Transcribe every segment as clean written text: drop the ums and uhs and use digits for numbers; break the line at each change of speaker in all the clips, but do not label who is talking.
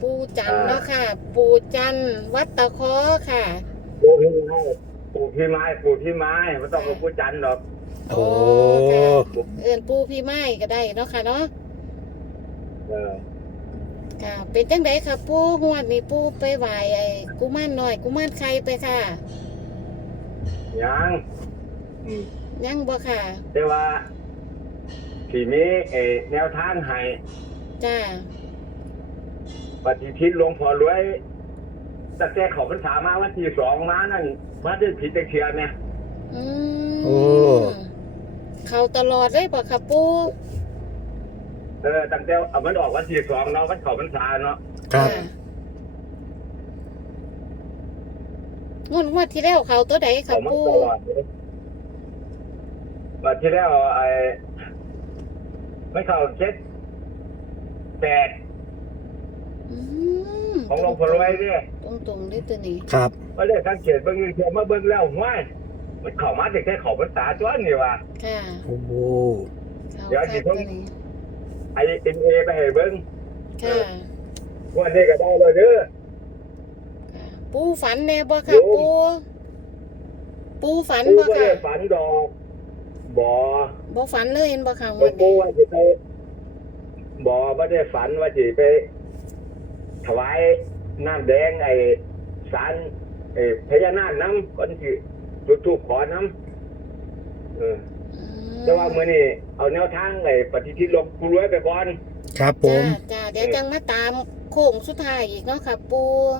ปูจันเนาะค่ะ ปูจันวัดตะเคอค่ะ
ปูที่ไม้ปูที่ไม้ไม่ต้องกับปูจันหรอก
โอ้ค่ะเอื่นปูพี่ไม้ก็ได้เนาะค่ะเนาะ
เออ
ค่ะ เป็นจังไดค่ะปูหวดนี่ปูไปไหวไอ้กุมารหน่อยกุมารใครไปค่ะ
ยังอืม
ยังบ่ค่ะ
แต่ว่าทีนี้แนวทางให้
จ้า
ปฏิทินหลวงพ่อรวยตั้งแต่เขาพรรษามาวันที่2มานั่นมาได้ผิดตะเคียนเนี่ย
อื
โอ้
มเขาตลอดเลยบ่ค่ะปู
ตั้งแต่มันออกวันที่2เนาะวันเขาพรรษาเนาะ
ครับ
งวดที่แล้วเขาตัวใดค่ะ
เขามา
ปู
ตลอดเลยวันที่แล้วไม่เข้า7-8
อืม
ของหลวงพ่อรวยเนี่ย
ตรงเลยตัวนี้
ครับ
มาได้สังเกตเบิ่งเทียมมาเบิ่งแล้วห้วยมันเข้ามาแต่แค่เขาพรรษาจ้วนนี่ว่ะ
ค่ะ
โอ้โห
เขา
เดี๋ยวสิ
ค่ะ
ผม
ตัวนี้
NA ไปให้เบิ่ง
ค่ะ
วันนี้ก็ได้เลยเด้อ
ค่ะปูฝันแน่บ่ค่ะ
โยม
ปูฝัน
ปู
บ่
บ่ได้
ค่ะ
ฝันดอกบ่
บ่ฝันเลยเห็นบ่ค่ะง
หลว
ว
ง
ด
ปู่
นี้
ว่าสิไปบ่ได้ฝันว่าสิไปถวายน้ำแดงศาลพญานาคน้ำก่อนสิจุดธูปขอน้ำแต่ว่ามื้อนี้เอาแนวทางปฏิทินหลวงปู่รวยไปก่อน
ครับผม
จ้าเดี๋ยวจังมาตามโค้งสุดท้ายอีกเนาะค่ะ ปู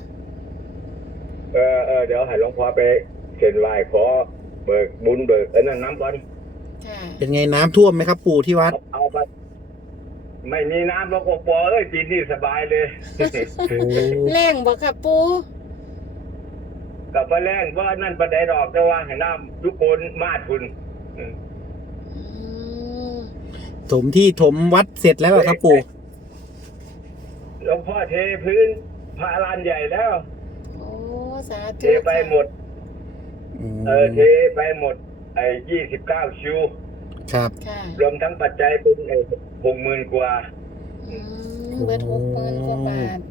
เดี๋ยวให้หลวงพ่อไปเซ็นไหว้ขอเบิกบุญเบิกนั่นน้ำก่อน
ค่ะ
เป็นไงน้ำท่วมไหมครับปู่ที่วัด
เอาไปไม่มีน้ำหรอกโอปอปีนี้สบายเลย
โอ้
แรงบ่ค่ะปู
กับไปแรงว่านั่นประเดดอกแต่ว่าให้น้ำทุกคนมาดคุณ
อืม
ถมที่ถมวัดเสร็จแล้วเหรอครับปู่
หลวงพ่อเทพื้นพระลานใหญ่แล้ว
โอ้สา
เท
ธุ
ไปหมด
อืม
เทไปหมด29ชิว
ครับ
ค่ะ
รวมทั้งปัจจัยเป็น60,000 กว่า
อืมเบิด60,000 กว่าบาท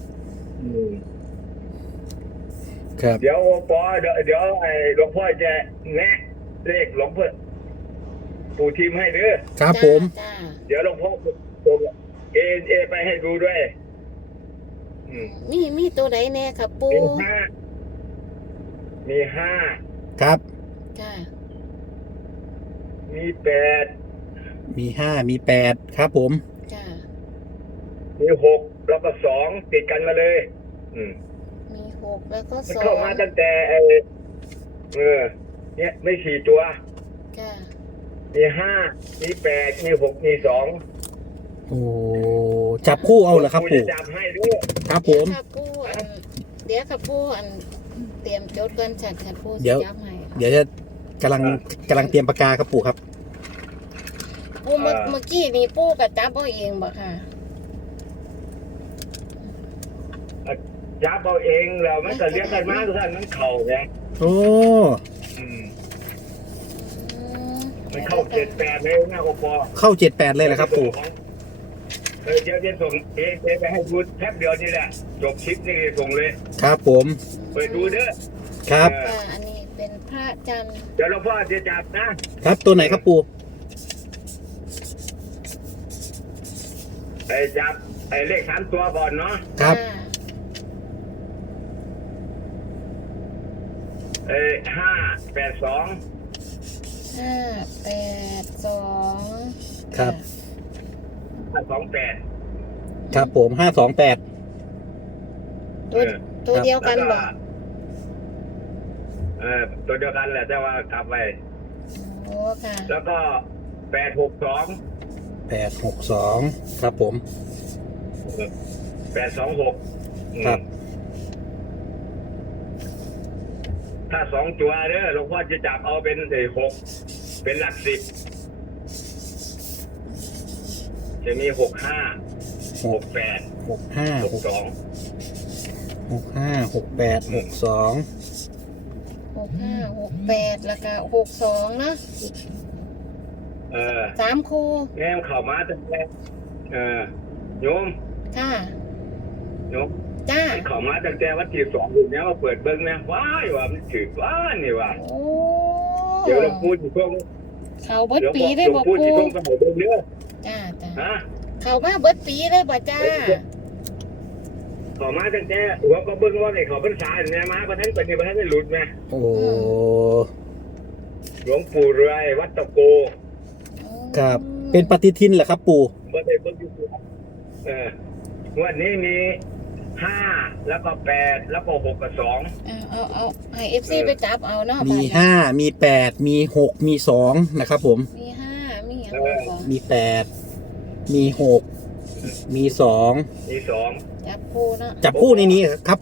ครับ
เดี๋ยวโอปอเดี๋ยวหลวงพ่อจะแนะเลขหลวงพ่อปู่ทีมให้เด้อ
ครับผม
จ้า
เดี๋ยวหลวงพ่อส่งเอไปให้ดูด้วย
มีตัวใดแน่ค่ะปู
มีห้า
ครับ
ค่ะ
มี8
มี5มี8ครับผม
จ้า
มี6แล้วก็2ติดกันมาเลย
มี6แล้วก็
มัน
2
เข้ามาตั้งแต่เนี่ยไม่4ตัว
ค่ะ
มี5มี8มี6มี2
โอ้จับคู่เอาเหรอครับปู่
จะจับให้ด้วย
ครับผม
ค่ะปูเดี๋ยวค่ะปูเตรียมจดกันจัดค่ะปู
เดี๋ยว
ย้ำให้
เดี๋ยวจะกำลังเตรียมปากกาครับปู่ครับ
ปูเมื่อกี้นี่ปูกับจับเอาเองบ่ค่ะ
จับเอาเองแล้วมันจะเลี้ยงกันมาทุกท่านมันเข่าไง
โอ้
อืม
มันเข้า7-8เลยนะโอปอ
เข้า78เลยเหรอครับปู่
เดี๋ยวจะส่งเอไปให้ดูแทบเดียวนี่แหละจบคลิปนี่ส่งเลย
ครับผม
เปิดดูเด้อ
ครับ
ค่ะอันนี้เป็นพระจันทร์
เดี๋ยวหลวงพ่อจะจับนะครับ
ตัวไหนครับปู่
จับเลข3ตัวก่อนเนาะ
ครับ
582
582
ครับ
528
ครับผม528
ตัวเดียวกันบ่
ตัวเดียวกันแหละแต่ว่ากลับไป
โอ้ค่ะ
แล้วก็862
862ครับผม
826
ครับ
ถ้า2ตัวเด้อหลวงพ่อจะจับเอาเป็น6เป็นหลัก10จะมี65 68
65
62
65 68 62
6568แล้วก็62เนาะ3คู่
แง่เข้ามาตั้งแต่โยม
ค่ะ
เนาะ
จ้า
มันเข้ามาตั้งแต่วันที่2อยู่แล้วมาเปิดเบิ่งนะว้ายว่ามันถือว่านี่ว่า
โอ้
เดี๋ยวหลวงปู่สิส่ง
เขาเบิด
เดี๋ยว
ปีได้
หลว
บ่
งปู่
ปู
สิส่งไปให้เบิ่งเด้อ
จ้าจ้า
ฮะ
เขามาเบิดปีได้บ่จ้า
เข้ามาตั้งแต่หัวก็เบิ่งว่าไอ้เขาพรรษาเนี่ยมาบ่ทันปฏิบัติได้หลุดแม่
โอ้
หลวงปู่เรือยวัดตะโก
ครับ เป็นปฏิทินเหรอครับปู่
บ่ได้เบิ่งอยู่งวดนี้มี5แล้วก็8แล้วก็6กับ2
เอาให้ FC ไปจับเอาเนาะ
มี
บัดนี้
ห้ามีแปดมีหกมีสองนะครับผม
มี5มีหยังบ่
มีแปดมีหกมีสอง
มี2
จับคู่เนาะ
จับคู่ในนี้ครับผม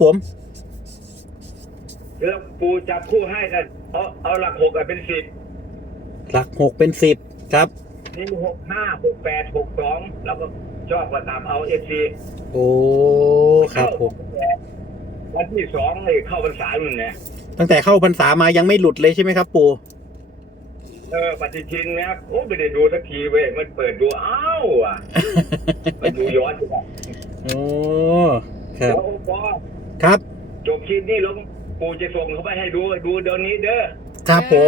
แล้วปู่จับคู่ให้กันเอาหลัก6กันเป็น10
หลักหกเป็นสิบครับ
นี่6 5 6 8 6 2แล้วก็ชอบก็ตามเอา FC
โอ้ครับผม
วันที่2เลยเข้าพรรษานู่นแหละ
ตั้งแต่เข้าพรรษามายังไม่หลุดเลยใช่ไหมครับปู่
ปฏิทินนะครับโอ้ไม่ได้ดูสักทีเว้ยมันเปิดดูอ้าวอ่ะ มันดูย้อนดีกว่า
โอ้ครับ
แล้วพอ
ครับ
จบคลิปนี้หลวงปู่จะส่งเขาไปให้ดูเดี๋ยวนี้เด้อ
ครับผม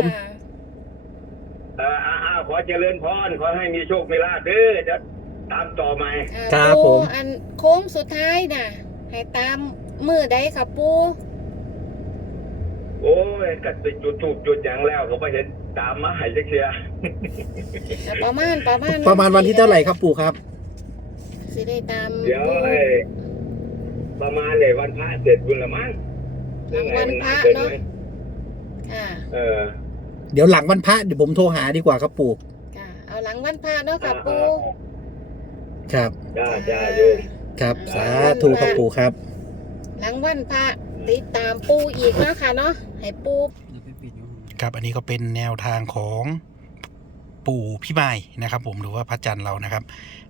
ขอเจริญพรขอให้มีโชคมีลาภเด้อจะตามต่อใหม่
ครับผม
อันโค้งสุดท้ายน่ะ ให้ตามมือใดค่ะปู
โอ้ยกัดไปจุดถูกจุดอย่างแล้วเขาไปเห็นตามมาให้จักเชีย
ประมาณ
ประมาณวันที่เท่าไหร่ครับปู่ครับ
สิได้ตาม
เดี๋ยวประมาณเลยวันพระเสร็จบุญละมั้ง
หลังวันพระเนาะค่ะ
เดี๋ยวหลังวันพระเดี๋ยวผมโทรหาดีกว่าครับปู่
ค่ะเอาหลังวันพระเนาะค่ะปู
ครับ
จ้าโยม
ครับสาธุครับปู่ครับ
หลังวันพระติดตามปูอีกเนาะค่ะเนาะให้ปู
ครับอันนี้ก็เป็นแนวทางของปู่พี่ไม้นะครับผมหรือว่าพระจันทร์เรานะครับ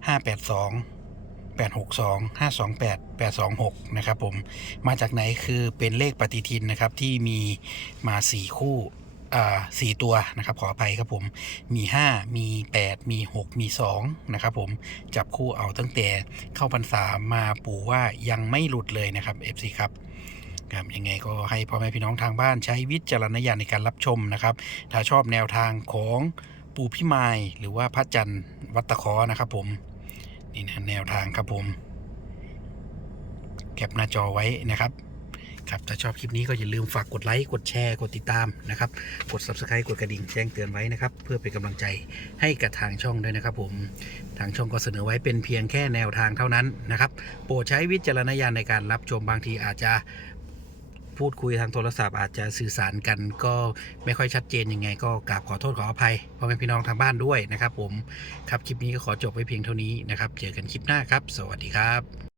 582 862 528 826นะครับผมมาจากไหนคือเป็นเลขปฏิทินนะครับที่มีมา4คู่4ตัวนะครับขออภัยครับผมมี5มี8มี6มี2นะครับผมจับคู่เอาตั้งแต่เข้าพรรษามาปู่ว่ายังไม่หลุดเลยนะครับ FC ครับครับยังไงก็ให้พ่อแม่พี่น้องทางบ้านใช้วิจารณญาณในการรับชมนะครับถ้าชอบแนวทางของปู่พี่ไม้หรือว่าพระจันทร์วัดตะเคอนะครับผมนี่นะแนวทางครับผมแคปหน้าจอไว้นะครับครับถ้าชอบคลิปนี้ก็อย่าลืมฝากกดไลค์กดแชร์กดติดตามนะครับกด Subscribe กดกระดิ่งแจ้งเตือนไว้นะครับเพื่อเป็นกำลังใจให้กับทางช่องด้วยนะครับผมทางช่องก็เสนอไว้เป็นเพียงแค่แนวทางเท่านั้นนะครับโปรดใช้วิจารณญาณในการรับชมบางทีอาจจะพูดคุยทางโทรศัพท์อาจจะสื่อสารกันก็ไม่ค่อยชัดเจนยังไงก็กราบขอโทษขออภัยพ่อแม่พี่น้องทางบ้านด้วยนะครับผมครับคลิปนี้ก็ขอจบไว้เพียงเท่านี้นะครับเจอกันคลิปหน้าครับสวัสดีครับ